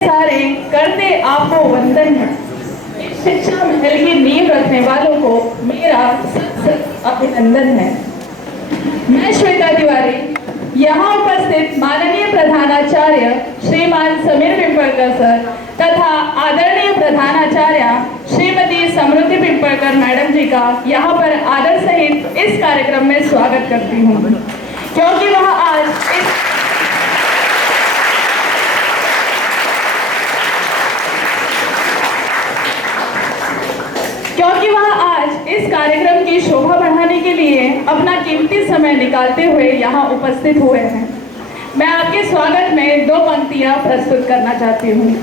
सारे करते आपको वंदन है। इस शिक्षा महल की नींव रखने वालों को मेरा अभिनंदन है। मैं श्वेता तिवारी यहाँ उपस्थित माननीय प्रधानाचार्य श्रीमान समीर पिंपळकर सर तथा आदरणीय प्रधानाचार्य श्रीमती समृद्धि पिंपळकर मैडम जी का यहाँ पर आदर सहित इस कार्यक्रम में स्वागत करती हूँ, क्योंकि वह आज इस कार्यक्रम की शोभा बढ़ाने के लिए अपना कीमती समय निकालते हुए यहाँ उपस्थित हुए हैं। मैं आपके स्वागत में दो पंक्तियाँ प्रस्तुत करना चाहती हूँ।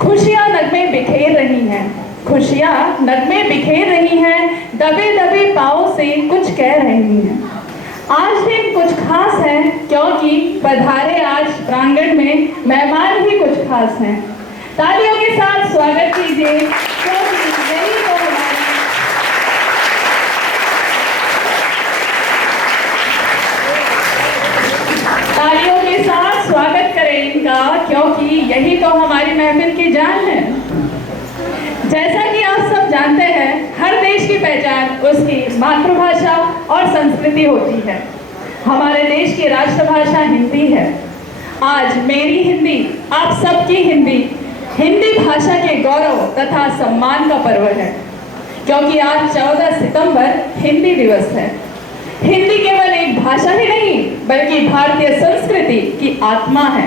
खुशियाँ नगमे बिखेर रही हैं, खुशियाँ नगमे बिखेर रही हैं, दबे दबे पाँव से कुछ कह रही हैं। आज दिन कुछ खास है क्योंकि पधारे आज प्रांगण में मेहमान ही कुछ खास हैं। तालियों के साथ स्वागत कीजिए, क्योंकि यही तो तालियों के साथ स्वागत करें इनका, क्योंकि यही तो हमारी महफिल की जान है। जैसा कि आप सब जानते हैं, हर देश की पहचान उसकी मातृभाषा और संस्कृति होती है। हमारे देश की राष्ट्रभाषा हिंदी है। आज मेरी हिंदी, आप सबकी हिंदी, हिंदी भाषा के गौरव तथा सम्मान का पर्व है, क्योंकि आज 14 सितंबर हिंदी दिवस है। हिंदी केवल एक भाषा ही नहीं बल्कि भारतीय संस्कृति की आत्मा है,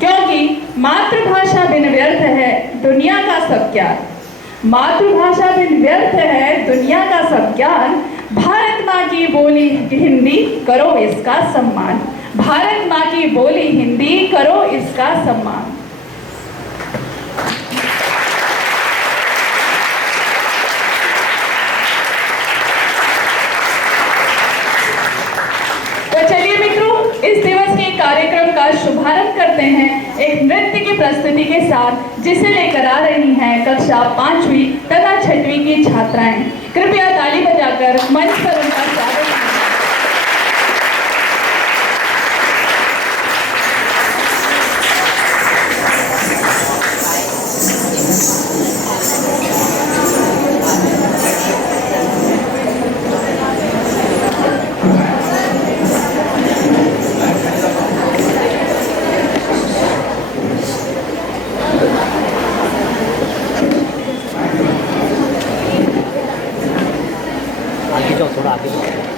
क्योंकि मातृभाषा बिन व्यर्थ है दुनिया का सब ज्ञान। मातृभाषा बिन व्यर्थ है दुनिया का सब ज्ञान। भारत माँ की बोली हिंदी, करो इसका सम्मान। भारत माँ की बोली हिंदी, करो इसका सम्मान। इस दिवस के कार्यक्रम का शुभारंभ करते हैं एक नृत्य की प्रस्तुति के साथ, जिसे लेकर आ रही हैं कक्षा 5वीं तथा 6वीं की छात्राएं। कृपया ताली बजाकर मंच पर उनका स्वागत करें। थोड़ा आगे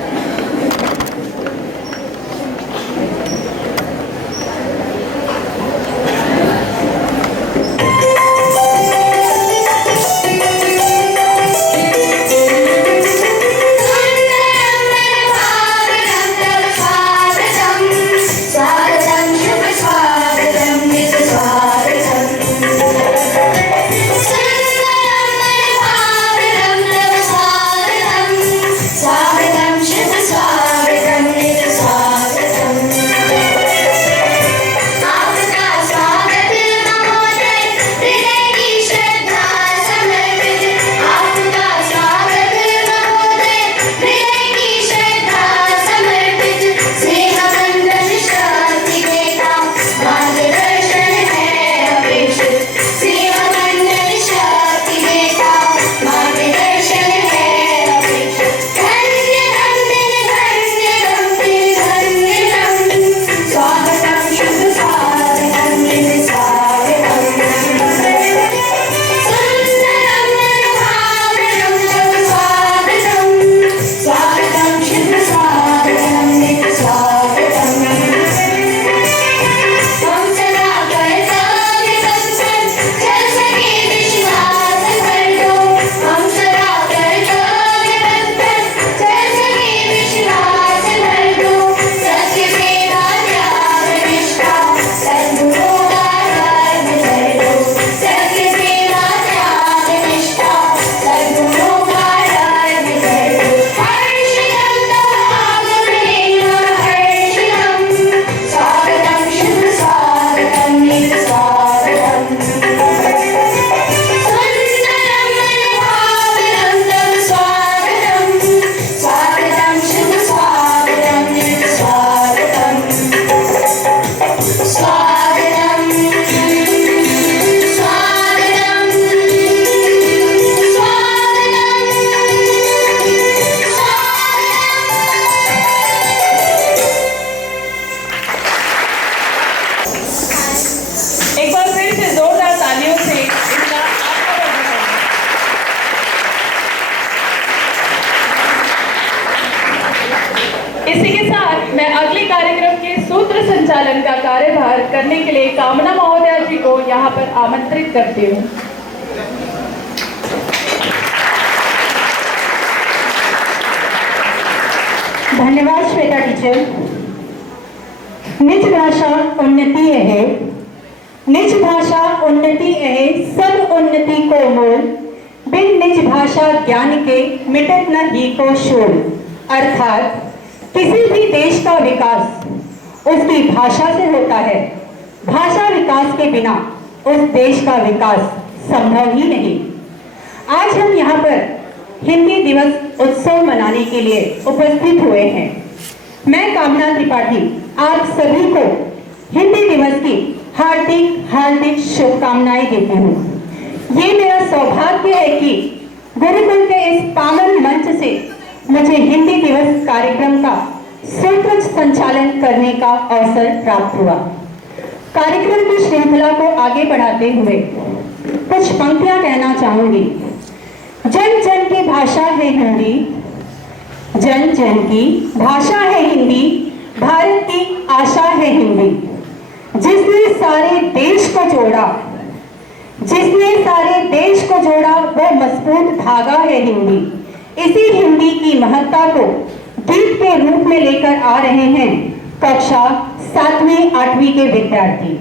इसी के साथ मैं अगले कार्यक्रम के सूत्र संचालन का कार्यभार करने के लिए कामना महोदया जी को यहाँ पर आमंत्रित करती हूँ। धन्यवाद श्वेता टीचर। निज भाषा उन्नति है, निज भाषा उन्नति है, सब उन्नति को मोल, बिन निज भाषा ज्ञान के मिटत न ही को शोल। अर्थात किसी भी देश का विकास उसकी भाषा से होता है। भाषा विकास के बिना उस देश का विकास संभव ही नहीं। आज हम यहाँ पर हिंदी दिवस उत्सव मनाने के लिए उपस्थित हुए हैं। मैं कामना त्रिपाठी आप सभी को हिंदी दिवस की हार्दिक हार्दिक शुभकामनाएं देती हूँ। ये मेरा सौभाग्य है कि गुरुकुल के इस पावन मंच से मुझे हिंदी दिवस कार्यक्रम का सूत्र संचालन करने का अवसर प्राप्त हुआ। कार्यक्रम की श्रृंखला को आगे बढ़ाते हुए कुछ पंक्तियां कहना चाहूंगी। जन जन की भाषा है हिंदी, जन जन की भाषा है हिंदी, भारत की आशा है हिंदी। जिसने सारे देश को जोड़ा, जिसने सारे देश को जोड़ा, वो मजबूत धागा है हिंदी। इसी हिंदी की महत्ता को गीत के रूप में लेकर आ रहे हैं कक्षा 7वीं 8वीं के विद्यार्थी।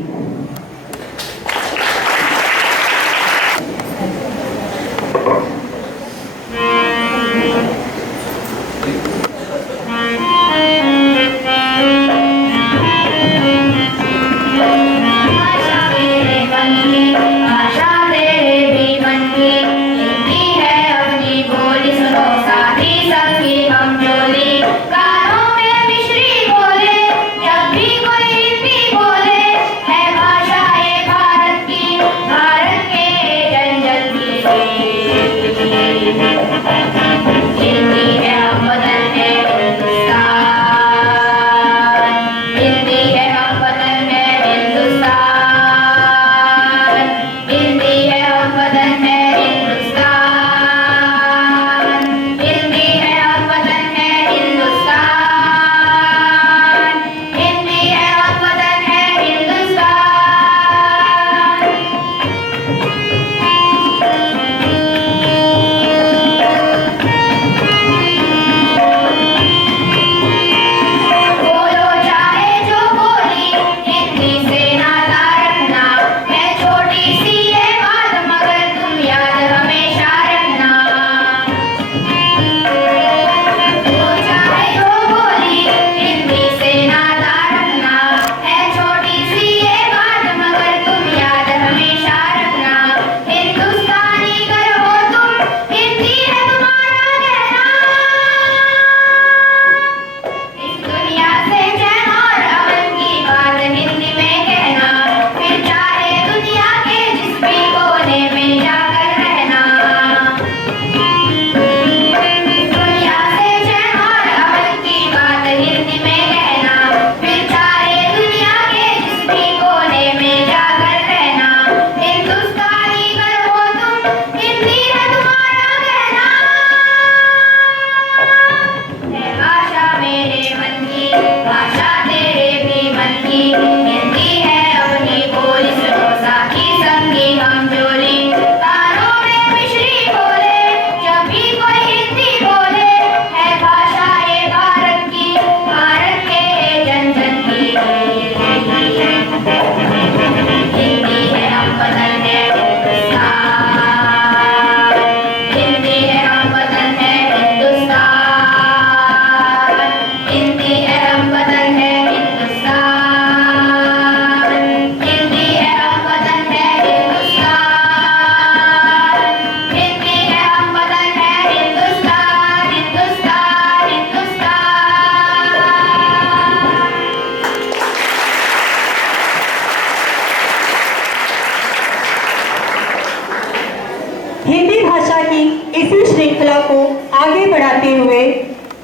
हिंदी भाषा की इसी श्रृंखला को आगे बढ़ाते हुए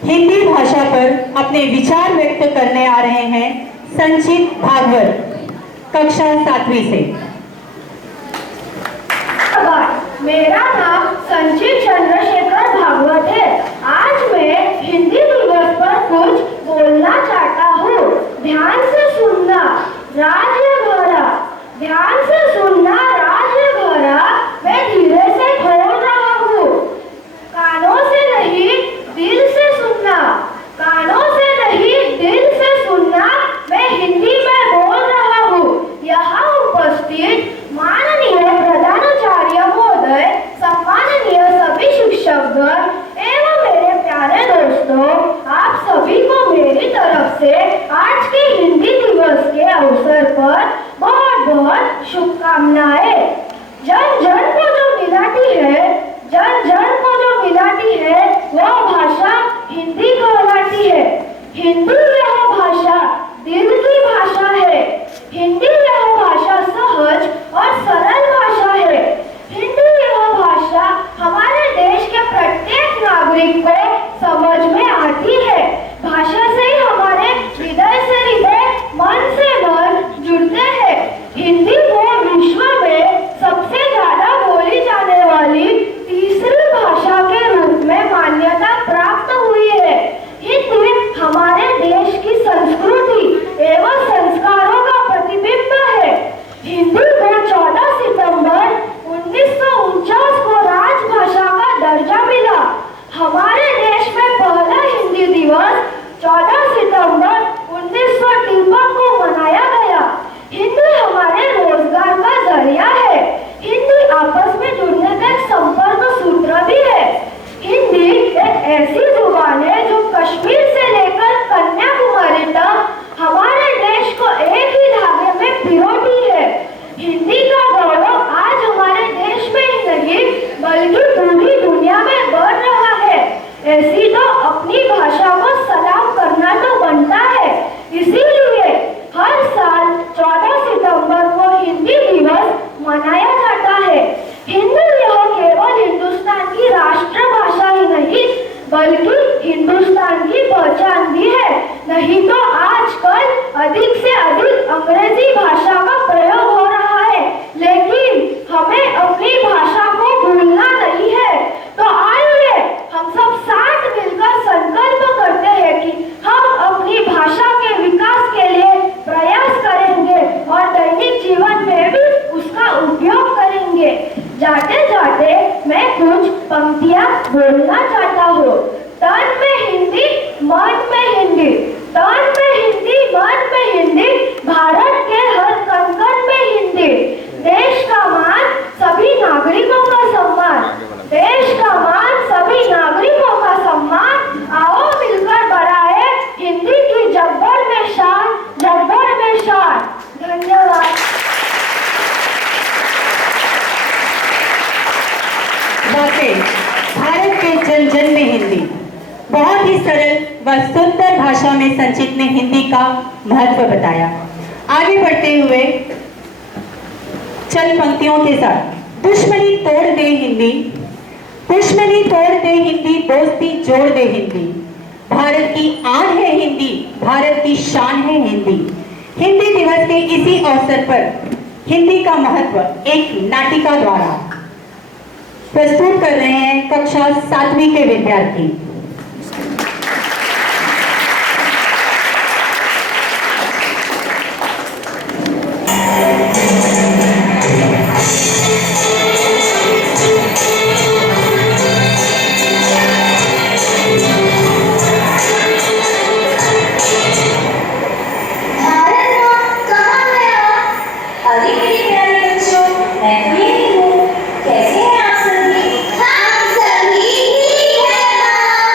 हिंदी भाषा पर अपने विचार व्यक्त करने आ रहे हैं संचित भागवत, कक्षा 7वीं से। मेरा नाम संचित चंद्रशेखर भागवत है। आज मैं हिंदी दिवस पर कुछ अवसर पर बहुत बहुत शुभकामनाएं। जन जन को जो मिलाती है, जन जन को जो मिलाती है, वह भाषा हिंदी कहलाती है। हिंदी यह भाषा दिल की भाषा है। हिंदी यह भाषा सहज और सरल भाषा है। हिंदी यह भाषा हमारे देश के प्रत्येक नागरिक को समझ में आती है। भाषा से ही हमारे हृदय से हृदय, मन से मन जुड़ते हैं। हिंदी को विश्व में सबसे ज्यादा बोली जाने वाली तीसरी भाषा के रूप में मान्यता प्राप्त हुई है। हिंदी हमारे देश की संस्कृति एवं संस्कारों का प्रतिबिंब है। हिंदी को 14 सितंबर 1949 को राजभाषा का दर्जा मिला। हमारे देश में पहला हिंदी दिवस 14 सितंबर 1953 को मनाया गया। हिंदी हमारे रोजगार का जरिया है। हिंदी आपस में जुड़ने का एक संपर्क सूत्र भी है। हिंदी एक ऐसी जुबान है जो कश्मीर से लेकर कन्याकुमारी तक हमारे देश को एक ही धागे में पिरोती है। हिंदी का गौरव आज हमारे देश में ही नहीं बल्कि पूरी दुनिया में बढ़ रहा है। ऐसी तो अपनी भाषा को सलाम करना तो बनता है। इसीलिए हर साल 14 सितंबर को हिंदी दिवस मनाया जाता है। हिंदी यह केवल हिंदुस्तान की राष्ट्रभाषा ही नहीं बल्कि हिंदुस्तान की पहचान भी है। नहीं तो आजकल अधिक से अधिक अंग्रेजी भाषा का प्रयोग हो रहा है, लेकिन हमें अपनी भाषा को भूलना नहीं है। तो आइए हम सब साथ मिलकर संकल्प करते हैं कि हम अपनी भाषा के विकास के लिए प्रयास करेंगे और दैनिक जीवन में भी उसका उपयोग करेंगे। जाते जाते मैं कुछ पंक्तियां बोलना चाहता हूँ। तन में हिंदी, मन में हिंदी, तन में हिंदी, मन में हिंदी, भारत के हर कण कण में हिंदी। देश का मान, सभी नागरिकों का सम्मान। देश का मान, सभी नागरिकों का सम्मान। आओ मिलकर बढ़ाए हिंदी की जब्बर में शान, जब्बर में शान। धन्यवाद। वाकई भारत के जन जन में हिंदी, बहुत ही सरल व सुंदर भाषा में संचित ने हिंदी का महत्व बताया। आगे बढ़ते हुए चंद पंक्तियों के साथ, दुश्मनी तोड़ दे हिंदी, दुश्मनी तोड़ दे हिंदी, दोस्ती जोड़ दे हिंदी। भारत की आन है हिंदी, भारत की शान है हिंदी। हिंदी दिवस के इसी अवसर पर हिंदी का महत्व एक नाटिका द्वारा प्रस्तुत कर रहे हैं कक्षा 7वीं के विद्यार्थी। कैसे हैं आप सभी? हम सभी ठीक हैं।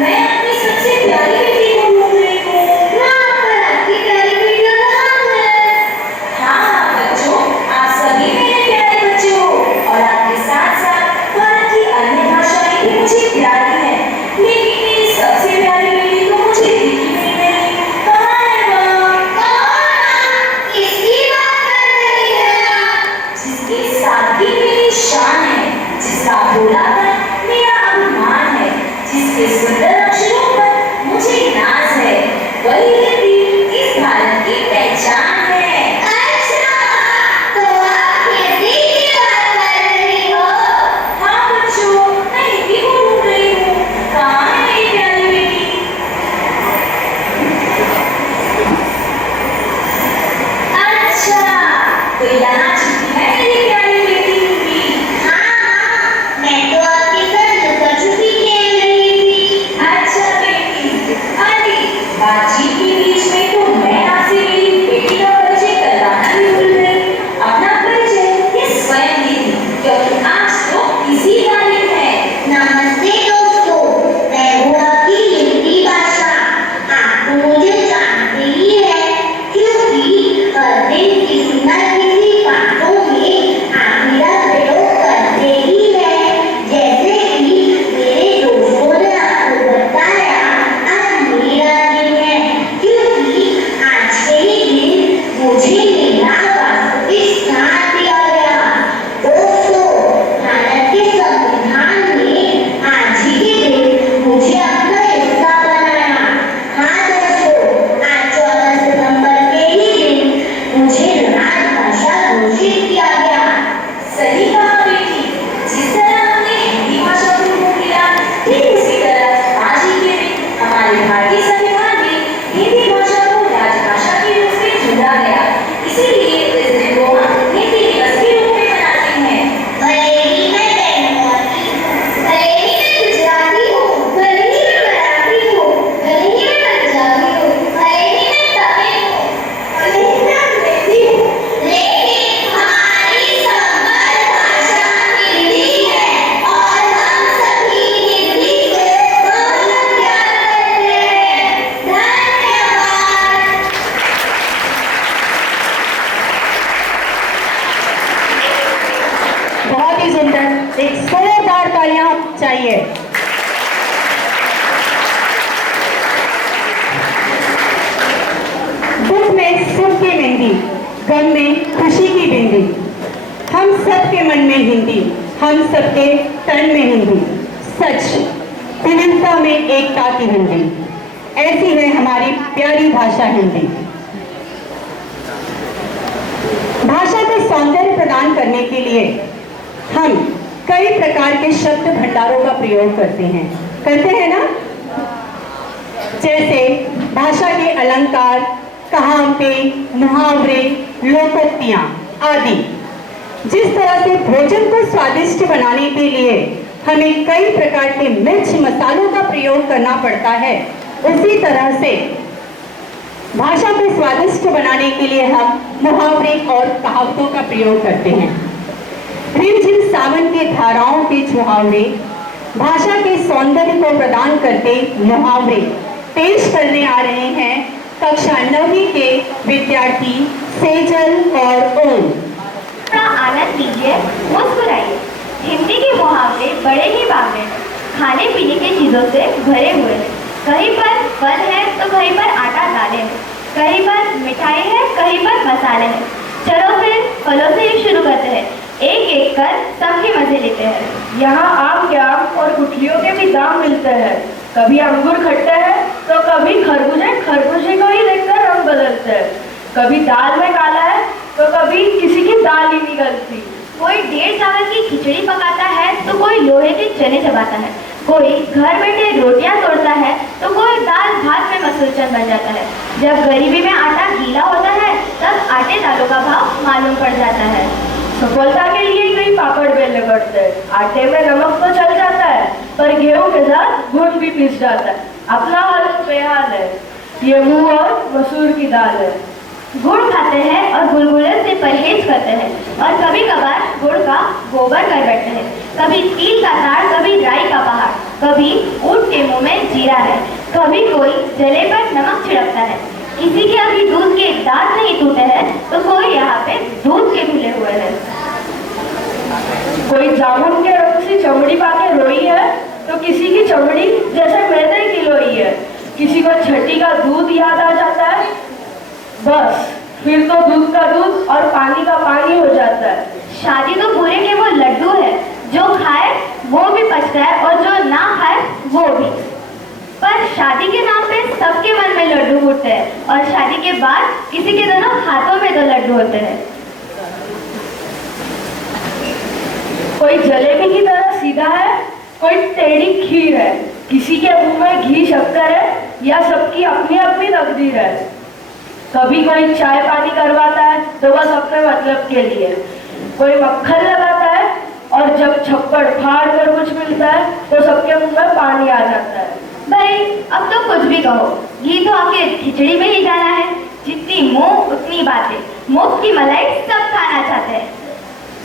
मैं अपनी सबसे प्यारी बेटी को ढूंढ रही हूँ। वहाँ पर आपकी प्यारी बेटी का नाम है। हाँ बच्चों, आप सभी मेरे प्यारे बच्चे हो और आपके साथ साथ भारत की अन्य भाषाएं भी मुझे प्यारी हैं। लेकिन मेरी सबसे प्यारी बेटी तो मुझे दिखी नहीं रही। कहाँ है वह? किसकी बात कर रही है आप? जिसकी सादगी मेरी शान है, जिसका भोलापन मेरा अभिमान है, जिसके सुंदर अक्षरों पर मुझे नाज है, वही हिंदी इस भारत की पहचान है। अच्छा, तो आप हिंदी की बात कर रही हो? हाँ बच्चों, मैं हिंदी को ढूंढ रही हूँ। कहाँ है मेरी प्यारी बेटी? अच्छा, तो यहाँ छुपी है मेरी प्यारी बेटी हिंदी। हाँ, मैं तो आपके साथ लुका छुपी खेल रही थी। अच्छा बेटी, अरे बातचीत के बीच में तो मैं आपसे मेरी बेटी का परिचय करवाना भी भूल गई। अपना परिचय ये स्वयं दीदी, क्योंकि आज तो इसी तारीख है। नमस्ते दोस्तों, मैं हूँ आपकी हिंदी भाषा। आप तो मुझे जानते ही हैं, क्योंकि हर दिन किसी न किसी बातों में आप मेरा प्रयोग करते ही हैं। जैसे कि मेरे दोस्तों ने आपको बताया, आज मेरा दिन है, क्योंकि आज के ही दिन मुझे मेरा वास्तविक स्थान दिया गया। दोस्तों, भारत के संविधान ने आज ही के दिन मुझे अपना हिस्सा बनाया। हाँ दोस्तों, आज 14 सितंबर के ही दिन मुझे राजभाषा घोषित किया गया। सही कहा बेटी, जिस तरह हमने हिंदी भाषा को ढूंढ लिया, ठीक उसी तरह आज ही के दिन हमारे भारतीय संविधान में हिंदी भाषा को राजभाषा के रूप में चुना गया। इसीलिए इस दिन को हम हिंदी दिवस के रूप में मनाते हैं। भले ही मैं बंगाली हूँ, भले ही मैं गुजराती हूँ, भले ही मैं मराठी हूँ, भले ही मैं पंजाबी हूँ, भले ही मैं तमिल हूँ, भले ही मैं अंग्रेजी हूँ, लेकिन हमारी संबद्ध भाषा हिंदी है और हम सभी हिंदी से बहुत प्यार करते हैं। धन्यवाद। बहुत ही सुंदर, एक जोरदार तालियां चाहिए। दुख में सुख की मेहंदी, गम में खुशी की बिंदी, हम सबके मन में हिंदी, हम सबके तन में हिंदी, सच विविधता में एकता की हिंदी, ऐसी है हमारी प्यारी भाषा हिंदी। भाषा को सौंदर्य प्रदान करने के लिए हम कई प्रकार के शब्द भंडारों का प्रयोग करते हैं ना। जैसे भाषा के अलंकार, कहावतें, मुहावरे, लोकोक्तियां आदि। जिस तरह से भोजन को स्वादिष्ट बनाने के लिए हमें कई प्रकार के मिर्च मसालों का प्रयोग करना पड़ता है, उसी तरह से भाषा को स्वादिष्ट बनाने के लिए हम मुहावरे और कहावतों का प्रयोग करते हैं। रिमझिम सावन के धाराओं के छुहावरे, भाषा के सौंदर्य को प्रदान करते मुहावरे पेश करने आ रहे हैं कक्षा 9वीं के विद्यार्थी सेजल और ओम। अपना आनंद लीजिए, मुस्कुराइए। हिंदी के मुहावरे बड़े ही बावले, खाने पीने की चीजों से भरे हुए हैं। कहीं पर फल है तो कहीं पर आटा दालें हैं, कहीं पर मिठाई है, कहीं पर मसाले हैं। चलो फिर फलों से ही शुरू करते हैं, एक एक कर सबके मजे लेते हैं। यहाँ आम के आम और गुठलियों के भी दाम मिलते हैं। कभी अंगूर खट्टे हैं तो कभी खरबूजे खरबूजे को ही देखकर रंग बदलते हैं। कभी दाल में काला है तो कभी किसी की दाल ही निकलती। कोई 1.5 चावल की खिचड़ी पकाता है तो कोई लोहे के चने चबाता है, कोई घर बैठे रोटियां तोड़ता है तो कोई दाल भात में मसूरचंद बन जाता है। जब गरीबी में आटा गीला होता है तब आटे दालों का भाव मालूम पड़ जाता है। सफलता के लिए कई पापड़ बेलने पड़ते हैं। आटे में नमक तो चल जाता है पर गेहूं के साथ गुड़ भी पीस जाता है। अपना हाल बेहाल है, ये मूंग और मसूर की दाल है। गुड़ खाते हैं और गुलगुले से परहेज करते हैं और कभी कभार गुड़ का गोबर कर बैठते हैं। कभी तिल का ताड़, कभी राई का पहाड़। कभी ऊंट के मुंह में जीरा है, कभी कोई जले पर नमक छिड़कता है। किसी के अभी दूध के दांत नहीं टूटे हैं तो कोई यहाँ पे दूध के धुले हुए हैं। कोई जामुन के रंग से चमड़ी पाके रोई है तो किसी की चमड़ी जैसे मैदे की लोई है। किसी को छठी का दूध याद आ जाता है, बस फिर तो दूध का दूध और पानी का पानी हो जाता है। शादी तो पूरे के वो लड्डू है, जो खाए वो भी पछता है और जो ना खाए वो भी। पर शादी के नाम पे सबके मन में लड्डू फूटते हैं और शादी के बाद किसी के दोनों हाथों में दो लड्डू होते हैं। कोई जलेबी की तरह सीधा है, कोई टेढ़ी खीर है। किसी के मुंह में घी शक्कर है या सबकी अपनी अपनी तकदीर है। कभी कोई चाय पानी करवाता है तो बस अपने मतलब के लिए, कोई मक्खन लगाता है और जब छप्पड़ फाड़ कर कुछ मिलता है तो सबके मुंह में पानी आ जाता है। भाई अब तो कुछ भी कहो, घी तो आखिर खिचड़ी में ही जाना है। जितनी मुंह उतनी बातें, मुफ्त की मलाई सब खाना चाहते हैं,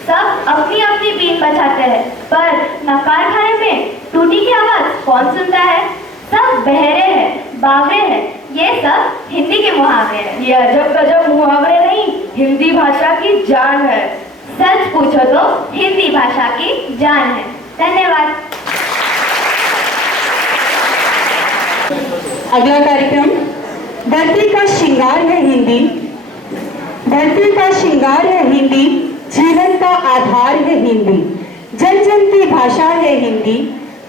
सब अपनी अपनी बीन बचाते हैं, पर नकार खाने में टूटी की आवाज कौन सुनता है। सब बहरे हैं, बावरे हैं, ये सब हिंदी के मुहावरे हैं। ये अजब गजब मुहावरे नहीं, हिंदी भाषा की जान है। सच पूछो तो हिंदी भाषा की जान है। धन्यवाद। अगला कार्यक्रम धरती का श्रृंगार है हिंदी। धरती का श्रृंगार है हिंदी, जीवन का आधार है हिंदी, जन जन की भाषा है हिंदी,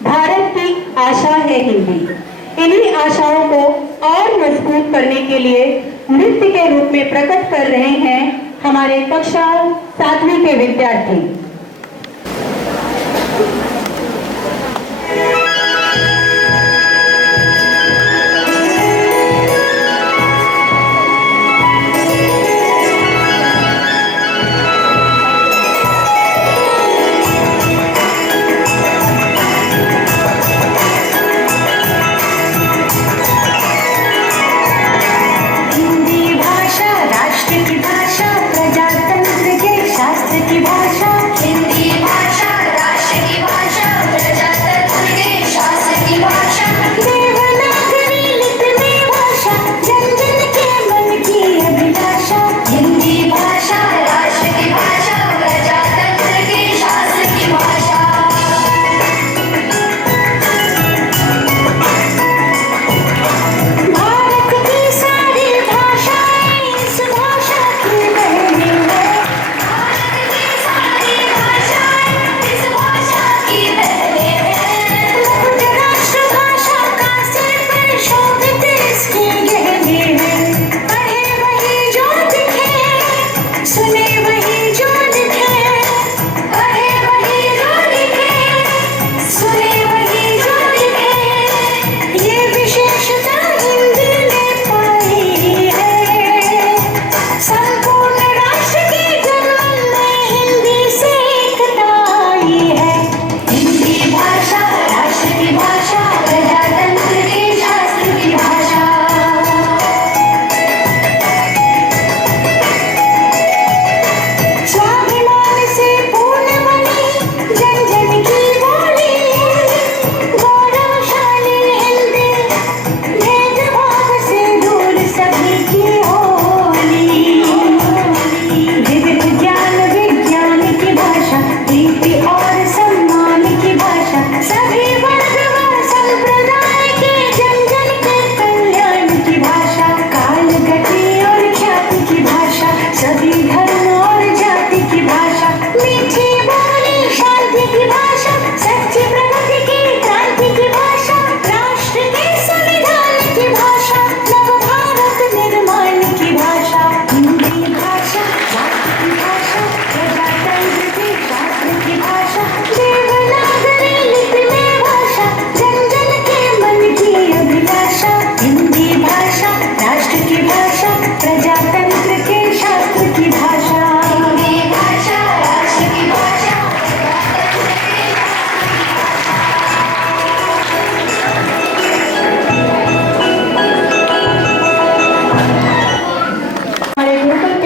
भारत की आशा है हिंदी। इन्हीं आशाओं को और मजबूत करने के लिए नृत्य के रूप में प्रकट कर रहे हैं हमारे कक्षा 7वीं के विद्यार्थी।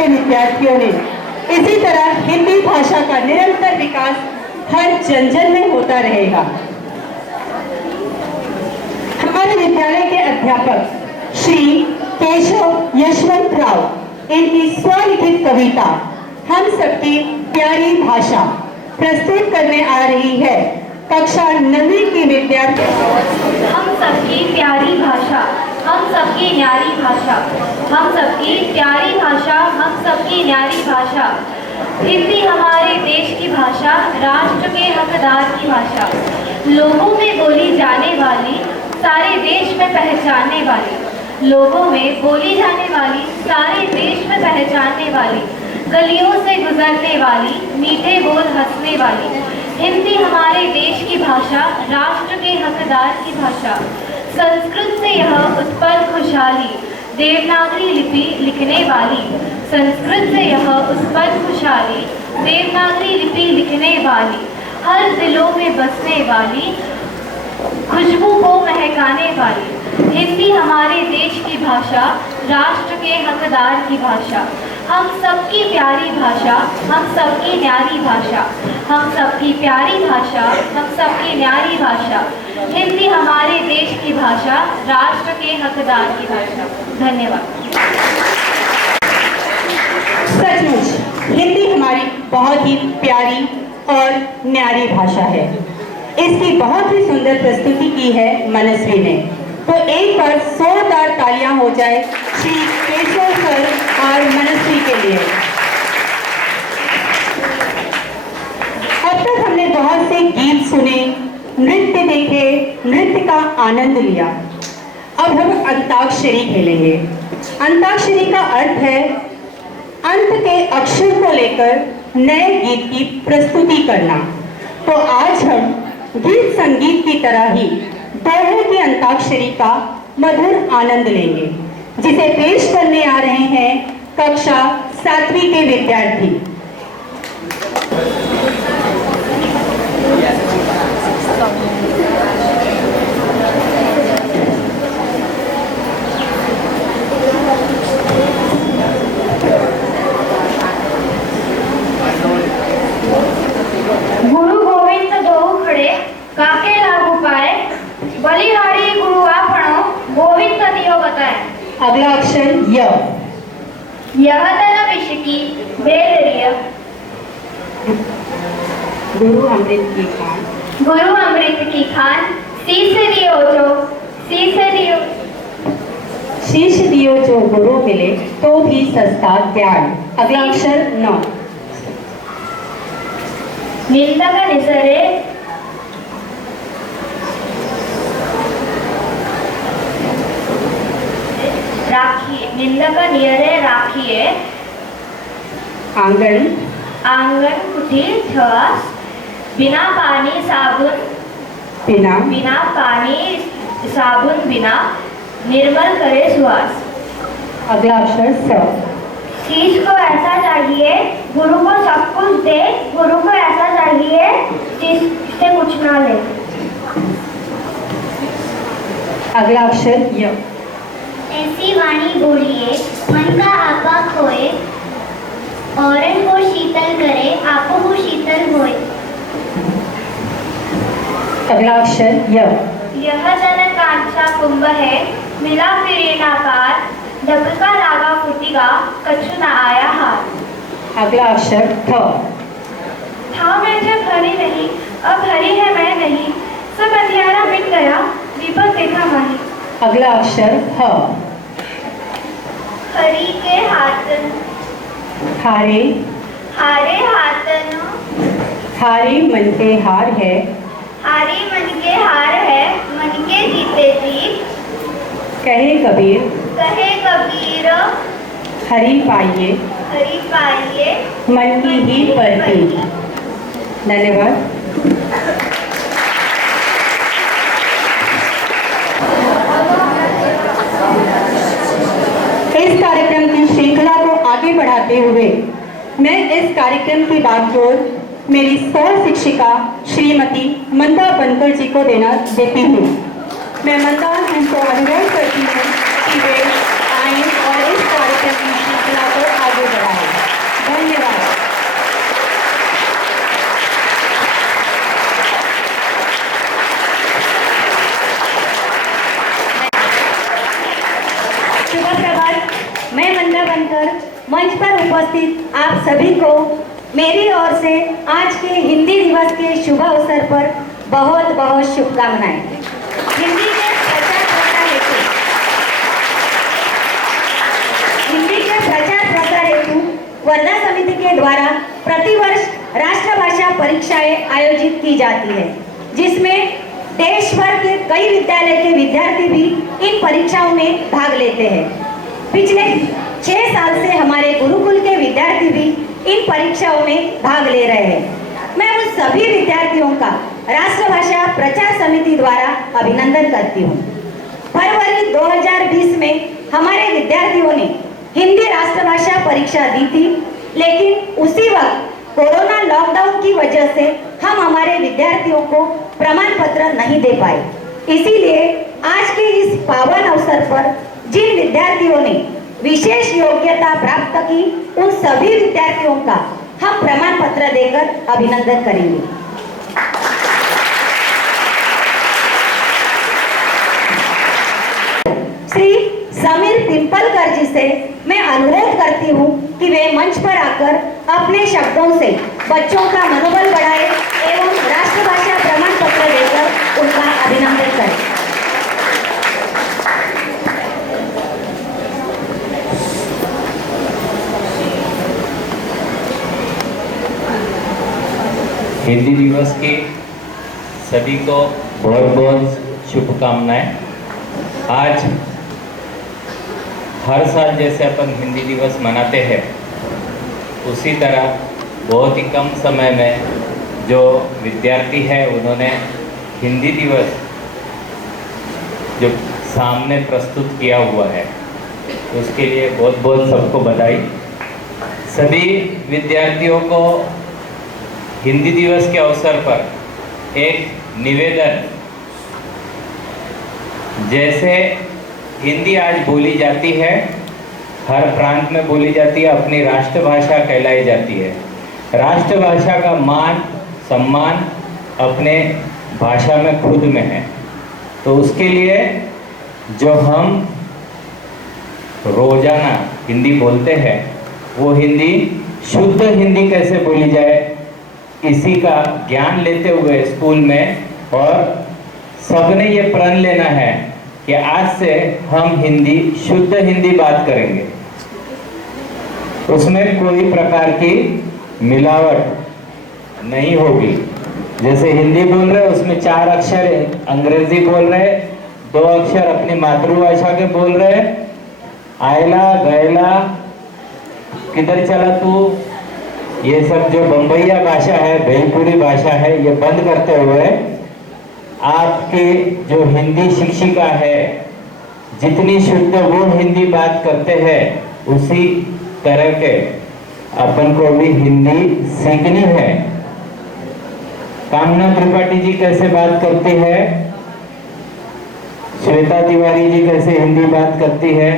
विद्यार्थियों ने इसी तरह हिंदी भाषा का निरंतर विकास हर जन जन में होता रहेगा। हमारे विद्यालय के अध्यापक श्री केशव यशवंत राव इनकी स्वलिखित कविता हम सबकी प्यारी भाषा प्रस्तुत करने आ रही है कक्षा 9वीं की विद्यार्थी। हम सबकी प्यारी भाषा, हम सबकी न्यारी भाषा, हम सबकी प्यारी भाषा, हम सबकी न्यारी भाषा। हिंदी हमारे देश की भाषा, राष्ट्र के हकदार की भाषा, लोगों में बोली जाने वाली, सारे देश में पहचानने वाली, लोगों में बोली जाने वाली, सारे देश में पहचानने वाली, गलियों से गुजरने वाली, मीठे बोल हंसने वाली। हिंदी हमारे देश की भाषा, राष्ट्र के हकदार की भाषा। संस्कृत से यह उत्पन्न खुशहाली, देवनागरी लिपि लिखने वाली। संस्कृत से यह उत्पन्न खुशहाली, देवनागरी लिपि लिखने वाली, हर दिलों में बसने वाली, खुशबू को महकाने वाली। हिंदी हमारे देश की भाषा, राष्ट्र के हकदार की भाषा। हम सबकी प्यारी भाषा, हम सबकी न्यारी भाषा, हम सबकी प्यारी भाषा, हम सबकी न्यारी भाषा। हिंदी हमारे देश की भाषा, राष्ट्र के हकदार की भाषा। धन्यवाद। सचमुच हिंदी हमारी बहुत ही प्यारी और न्यारी भाषा है। इसकी बहुत ही सुंदर प्रस्तुति की है मनस्वी ने। तो एक बार जोरदार तालियां हो जाए श्री केशव सर और मनस्वी के लिए। अब तक हमने बहुत से गीत सुने, नृत्य देखे, नृत्य का आनंद लिया। अब हम अंताक्षरी खेलेंगे। अंताक्षरी का अर्थ है अंत के अक्षर को लेकर नए गीत की प्रस्तुति करना। तो आज हम गीत संगीत की तरह ही दोहे की अंताक्षरी का मधुर आनंद लेंगे, जिसे पेश करने आ रहे हैं कक्षा 7वीं के विद्यार्थी। गुरु गोविंद दोऊ खड़े, काके लागू पाए, बलिहारी गुरु आपणो, गोविंद दियो बताए। अगला अक्षर य। यह तन विषकी बेलरिया, गुरु अमृत की खान, गुरु अमृत की खान, शीश दियो जो, शीश दियो, शीश दियो जो गुरु मिले तो भी सस्ता ज्ञान। अगला अक्षर न। निंदक निसरे, राखिए, निंदक नियरे राखिए, आंगन, आंगन कुटीर छास, बिना पानी साबुन, बिना, बिना पानी साबुन बिना, निर्मल करे सुहास। अगला अक्षर स। शीश को ऐसा चाहिए, गुरु को सब कुछ दे, गुरु को ऐसा चाहिए जिससे कुछ ना ले। अगला अक्षर य। ऐसी वाणी बोलिए मन का आपा खोए, औरन को शीतल करे आपो को शीतल होए। अगला अक्षर य। यह जन कांचा कुंभ है, मिला फिरे ना पार, ढकका लागा फूटिगा, कछु ना आया हार। अगला अक्षर थ। था मैं जब हरी नहीं, अब हरी है मैं नहीं, सब अंधियारा मिट गया, दीपक देखा माही। अगला अक्षर ह। हरी के हाथन, हारे, हारे हाथन, हारे मन के हार है, हारी मन के हार है, मन के जीते जीत। कहे कबीर, कहे कबीर, हरि पाइए, हरि पाइए, मन की ही परती। धन्यवाद। इस कार्यक्रम की श्रृंखला को आगे बढ़ाते हुए मैं इस कार्यक्रम की बागडोर मेरी सह शिक्षिका श्रीमती मंदा बनकर जी को देती हूँ। मैं मंदा इनको अनुरोध करती हूँ कि वे आएं और इस कार्यक्रम की श्रृंखला को आगे बढ़ाएं। धन्यवाद। मैं मंदा बनकर मंच पर उपस्थित आप सभी को मेरी ओर से आज के हिंदी दिवस के शुभ अवसर पर बहुत बहुत शुभकामनाएं। हिंदी के प्रचार प्रसार हेतु वर्धा समिति के द्वारा प्रतिवर्ष राष्ट्रभाषा परीक्षाएं आयोजित की जाती है, जिसमें देश भर के कई विद्यालय के विद्यार्थी भी इन परीक्षाओं में भाग लेते हैं। पिछले 6 साल से हमारे गुरुकुल के विद्यार्थी भी इन परीक्षाओं में भाग ले रहे हैं। मैं उन सभी विद्यार्थियों का राष्ट्रभाषा प्रचार समिति द्वारा अभिनंदन करती हूँ। फरवरी 2020 में हमारे विद्यार्थियों ने हिंदी राष्ट्रभाषा परीक्षा दी थी, लेकिन उसी वक्त कोरोना लॉकडाउन की वजह से हम हमारे विद्यार्थियों को प्रमाण पत्र नहीं दे पाए। इसीलिए आज के इस पावन अवसर पर जिन विद्यार्थियों ने विशेष योग्यता प्राप्त की, उन सभी विद्यार्थियों का हम प्रमाण पत्र देकर अभिनंदन करेंगे। श्री समीर पिंपलकर जी से मैं अनुरोध करती हूँ कि वे मंच पर आकर अपने शब्दों से बच्चों का मनोबल बढ़ाए एवं राष्ट्रभाषा प्रमाण पत्र देकर उनका अभिनंदन करें। हिंदी दिवस की सभी को बहुत बहुत शुभकामनाएं। आज हर साल जैसे अपन हिंदी दिवस मनाते हैं, उसी तरह बहुत ही कम समय में जो विद्यार्थी है उन्होंने हिंदी दिवस जो सामने प्रस्तुत किया हुआ है, उसके लिए बहुत बहुत सबको बधाई। सभी विद्यार्थियों को हिंदी दिवस के अवसर पर एक निवेदन, जैसे हिंदी आज बोली जाती है, हर प्रांत में बोली जाती है, अपनी राष्ट्रभाषा कहलाई जाती है। राष्ट्रभाषा का मान सम्मान अपने भाषा में खुद में है, तो उसके लिए जो हम रोजाना हिंदी बोलते हैं, वो हिंदी शुद्ध हिंदी कैसे बोली जाए, इसी का ज्ञान लेते हुए स्कूल में और सबने ये प्रण लेना है कि आज से हम हिंदी शुद्ध हिंदी बात करेंगे, उसमें कोई प्रकार की मिलावट नहीं होगी। जैसे हिंदी बोल रहे उसमें 4 अक्षर अंग्रेजी बोल रहे, 2 अक्षर अपनी मातृभाषा के बोल रहे, आयला गैला किधर चला तू, ये सब जो बम्बईया भाषा है, भेलपुरी भाषा है, ये बंद करते हुए आपके जो हिंदी शिक्षिका है, जितनी शुद्ध वो हिंदी बात करते हैं, उसी तरह के अपन को भी हिंदी सीखनी है। कामना त्रिपाठी जी कैसे बात करती है, श्वेता तिवारी जी कैसे हिंदी बात करती है,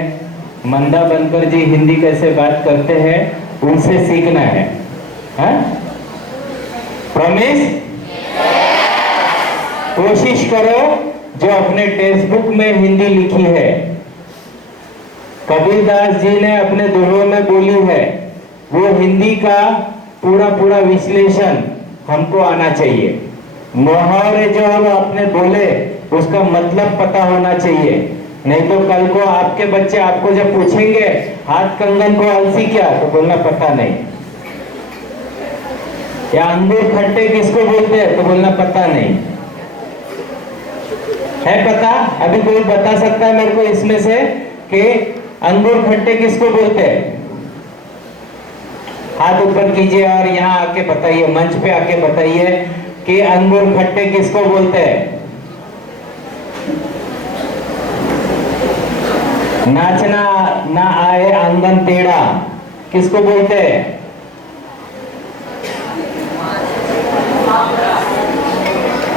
मंदा बनकर जी हिंदी कैसे बात करते हैं, उनसे सीखना है। प्रॉमिस? कोशिश करो जो अपने टेक्स्ट बुक में हिंदी लिखी है, कबीरदास जी ने अपने दोहों में बोली है, वो हिंदी का पूरा विश्लेषण हमको आना चाहिए। मुहावरे जो हम आपने बोले उसका मतलब पता होना चाहिए, नहीं तो कल को आपके बच्चे आपको जब पूछेंगे हाथ कंगन को अलसी क्या, तो बोलना पता नहीं। या अंगूर खट्टे किसको बोलते हैं, तो बोलना पता नहीं है। पता? अभी कोई बता सकता है मेरे को इसमें से कि अंगूर खट्टे किसको बोलते हैं? हाथ ऊपर कीजिए और यहाँ आके बताइए, मंच पे आके बताइए कि अंगूर खट्टे किसको बोलते हैं। नाचना ना आए आंगन टेढ़ा किसको बोलते हैं?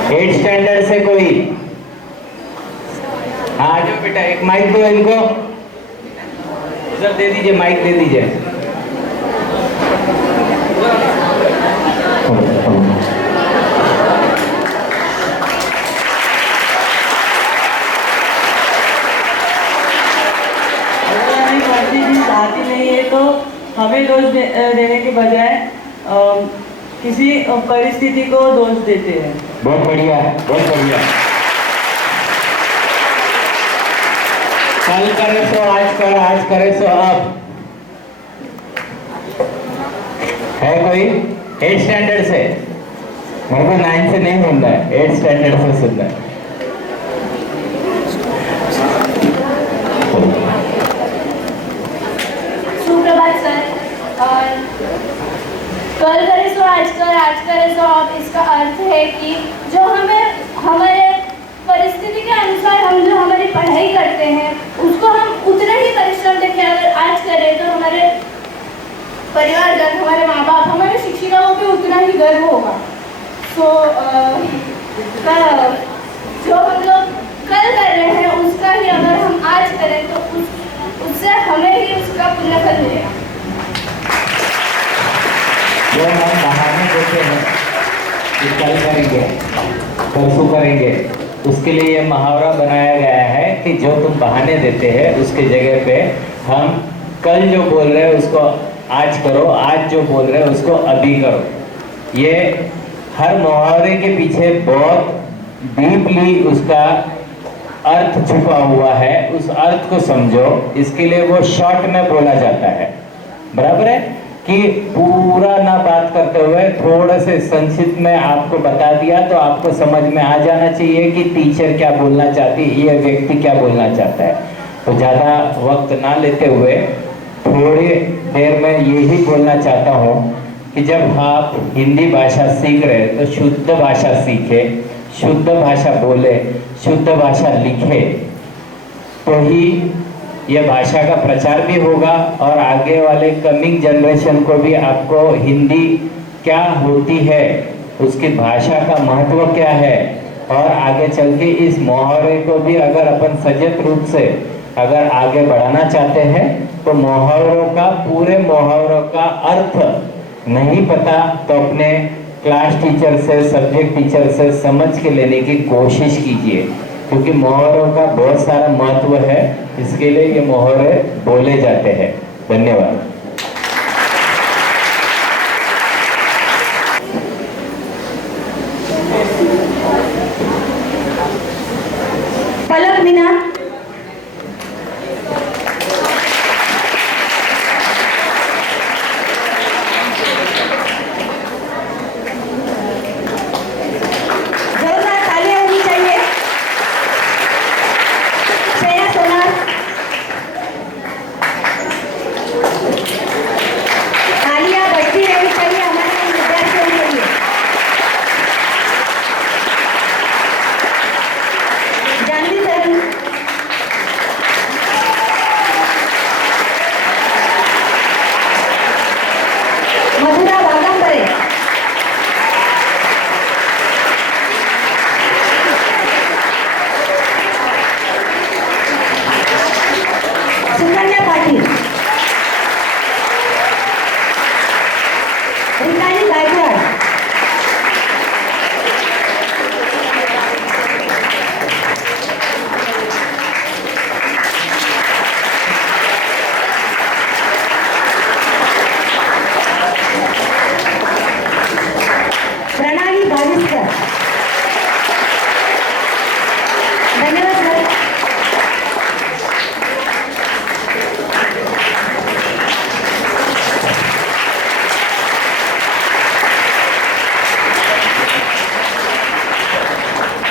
8th स्टैंडर्ड से कोई? आ जाओ बेटा, एक माइक दो इनको, उधर दे दीजिए, माइक दे दीजिए। आती नहीं है तो हमें दोष देने के बजाय किसी परिस्थिति को दोष देते हैं। बहुत बढ़िया, बहुत बढ़िया। कल करे सो आज कर, आज करे सो अब। है कोई 8 स्टैंडर्ड से? मेरे को 9 से नहीं सुनना है, 8 स्टैंडर्ड से सुनना है। सुप्रभात सर। और कल करे सो आज कर, आज करे सो अब, इसका अर्थ है कि जो हमें हमारे परिस्थिति के अनुसार हम जो हमारी पढ़ाई करते हैं उसको हम उतना ही परिश्रम देखें। अगर आज करें तो हमारे परिवारजन, हमारे माँ बाप, हमारे शिक्षिकाओं पे उतना ही गर्व होगा। तो जो हम लोग कल कर रहे हैं उसका ही अगर हम आज करें तो उससे हमें ही उसका पुण्य फल मिलेगा। जो हम बहाने देते हैं कि कल करेंगे, परसों करेंगे, उसके लिए ये मुहावरा बनाया गया है कि जो तुम बहाने देते हैं उसके जगह पे हम कल जो बोल रहे हैं उसको आज करो, आज जो बोल रहे हैं उसको अभी करो। ये हर मुहावरे के पीछे बहुत डीपली उसका अर्थ छुपा हुआ है, उस अर्थ को समझो। इसके लिए वो शॉर्ट में बोला जाता है, बराबर है कि पूरा ना बात करते हुए थोड़ा से संक्षिप्त में आपको बता दिया तो आपको समझ में आ जाना चाहिए कि टीचर क्या बोलना चाहती है, ये व्यक्ति क्या बोलना चाहता है। तो ज़्यादा वक्त ना लेते हुए थोड़ी देर में यही बोलना चाहता हूँ कि जब आप हिंदी भाषा सीख रहे हैं तो शुद्ध भाषा सीखे, शुद्ध भाषा बोले, शुद्ध भाषा लिखे, तो ही यह भाषा का प्रचार भी होगा और आगे वाले कमिंग जनरेशन को भी आपको हिंदी क्या होती है, उसकी भाषा का महत्व क्या है, और आगे चल के इस मुहावरे को भी अगर अपन सजग रूप से अगर आगे बढ़ाना चाहते हैं तो मुहावरों का, पूरे मुहावरों का अर्थ नहीं पता तो अपने क्लास टीचर से, सब्जेक्ट टीचर से समझ के लेने की कोशिश कीजिए, क्योंकि मुहावरों का बहुत सारा महत्व है, इसके लिए ये मुहावरे बोले जाते हैं। धन्यवाद। पलक मीना, जोरदार तालियां होनी चाहिए। श्रेया सोनार, तालियां बजती रहनी चाहिए हमारे विद्यार्थियों के लिए। जानवी तरन, मधुरा वागंबरे, सुकन्या पाटिल, रितानी गायकवाड, प्रणाली भाविस्कर। धन्यवाद सर।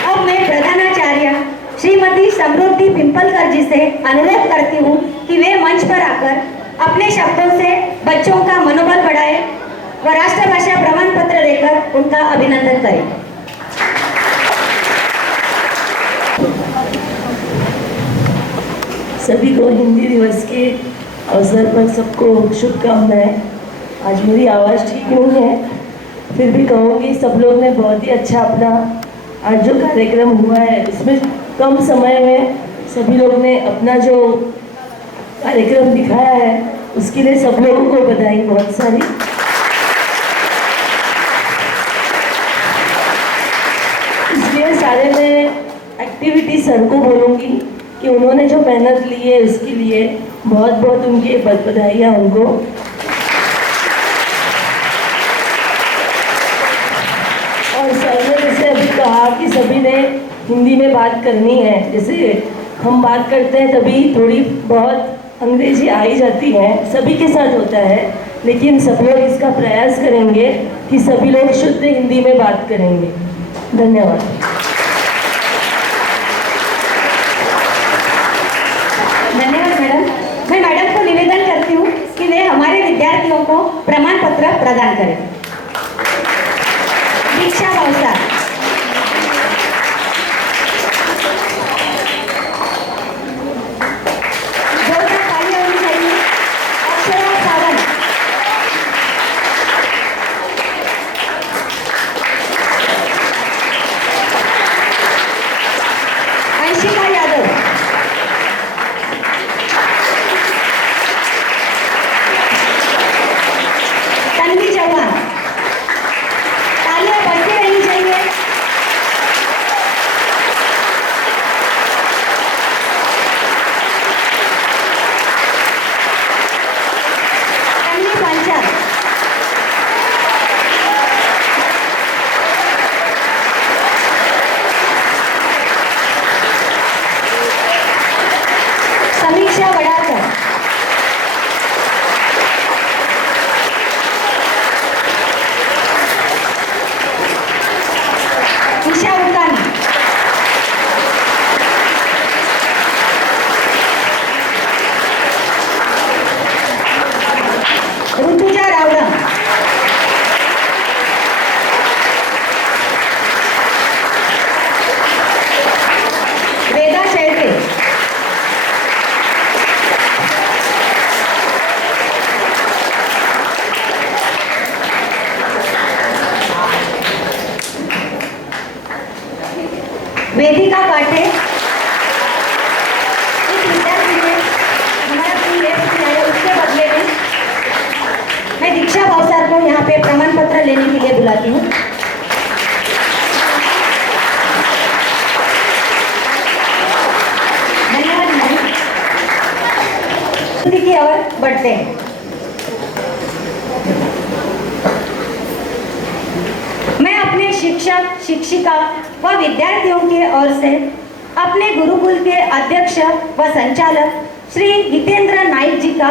अब मैं प्रधानाचार्य श्रीमती समृद्धि पिंपलकर जी से अनुरोध करती हूँ कि वे मंच पर आकर अपने शब्दों से बच्चों का मनोबल बढ़ाए व राष्ट्रभाषा प्रमाण पत्र देकर उनका अभिनंदन करें। सभी को हिंदी दिवस के अवसर पर सबको शुभकामनाएं। आज मेरी आवाज़ ठीक नहीं है, फिर भी कहूँगी सब लोग ने बहुत ही अच्छा अपना आज जो कार्यक्रम हुआ है इसमें कम समय में सभी लोग ने अपना जो कार्यक्रम दिखाया है उसके लिए सब लोगों को बधाई बहुत सारी। इसलिए सारे मैं एक्टिविटी सर को बोलूँगी कि उन्होंने जो मेहनत ली है उसके लिए बहुत बहुत उनकी बधाइयाँ उनको। और सर ने जैसे अभी कहा कि सभी ने हिंदी में बात करनी है, जैसे हम बात करते हैं तभी थोड़ी बहुत अंग्रेजी आ ही जाती है, सभी के साथ होता है, लेकिन सब लोग इसका प्रयास करेंगे कि सभी लोग शुद्ध हिंदी में बात करेंगे। धन्यवाद। धन्यवाद मैडम। मैं मैडम को निवेदन करती हूँ कि वे हमारे विद्यार्थियों को प्रमाण पत्र प्रदान करें। दीक्षा भावसार। जोरदार तालियां होनी चाहिए। अक्षरा सावंत। अंशिका यादव। तन्वी चौहान। तालियां बढ़ती रहनी चाहिए। तन्वी पांचाल। समीक्षा वडाकर। ईशा उकानी। ऋतुजा रावडम। वेदा शेळके। वेदिका काटे। इस विद्यार्थी ने हमारा फूल ले किया है, उसके बदले में मैं दीक्षा भावसार को यहाँ पे प्रमाण पत्र लेने के लिए बुलाती हूँ। धन्यवाद मैडम। की ओर बढ़ते हैं। मैं अपने शिक्षक शिक्षिका व विद्यार्थियों के ओर से अपने गुरुकुल के अध्यक्ष व संचालक श्री हितेंद्र नाइक जी का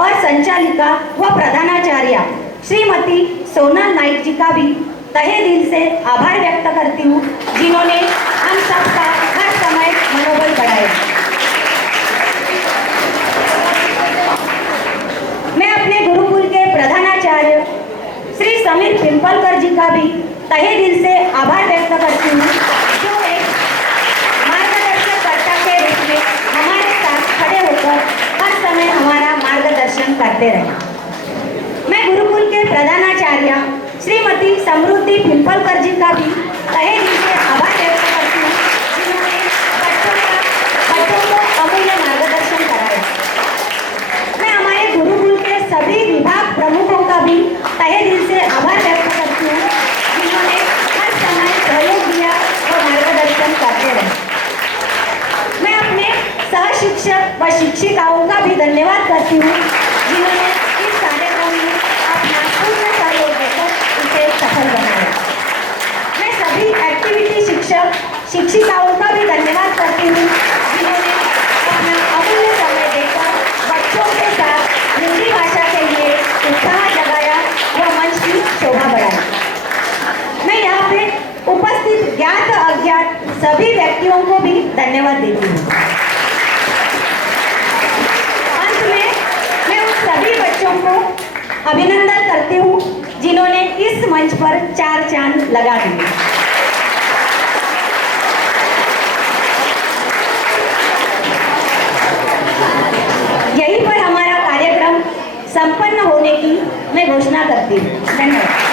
और संचालिका व प्रधानाचार्य श्रीमती सोनल नाइक जी का भी तहे दिल से आभार व्यक्त करती हूँ, जिन्होंने हम सबका हर समय मनोबल बढ़ाया। मैं अपने गुरुकुल के प्रधानाचार्य श्री समीर पिंपलकर जी का भी तहे दिल से आभार व्यक्त करती हूँ, जो एक मार्गदर्शककर्ता के रूप में हमारे साथ खड़े होकर हर समय हमारा मार्गदर्शन करते रहे। मैं गुरुकुल के प्रधानाचार्य श्रीमती समृद्धि पिंपलकर जी का भी तहे दिल से आभार व्यक्त करती हूँ, जिन्होंने बच्चों को अमूल्य मार्गदर्शन कराया। मैं हमारे गुरुकुल के सभी विभाग प्रमुखों का भी तहे दिल से आभार व्यक्त करती हूँ, जिन्होंने हर समय सहयोग दिया और मार्गदर्शन करते रहे। मैं अपने सहशिक्षक व शिक्षिकाओं का भी धन्यवाद करती हूँ, जिन्होंने इस कार्यक्रम में अपना पूर्ण सहयोग देकर इसे सफल बनाया। मैं सभी एक्टिविटी शिक्षक शिक्षिकाओं का भी धन्यवाद करती हूँ, जिन्होंने अपना अमूल्य समय देकर बच्चों के साथ हिंदी भाषा के लिए उत्साह जगाया व मंच की शोभा बढ़ाई। मैं यहाँ पे उपस्थित ज्ञात अज्ञात सभी व्यक्तियों को भी धन्यवाद देती हूँ। अंत में मैं उन सभी बच्चों को अभिनंदन करती हूँ, जिन्होंने इस मंच पर 4 चांद लगा दिए। यहीं पर हमारा कार्यक्रम संपन्न होने की मैं घोषणा करती हूँ। धन्यवाद।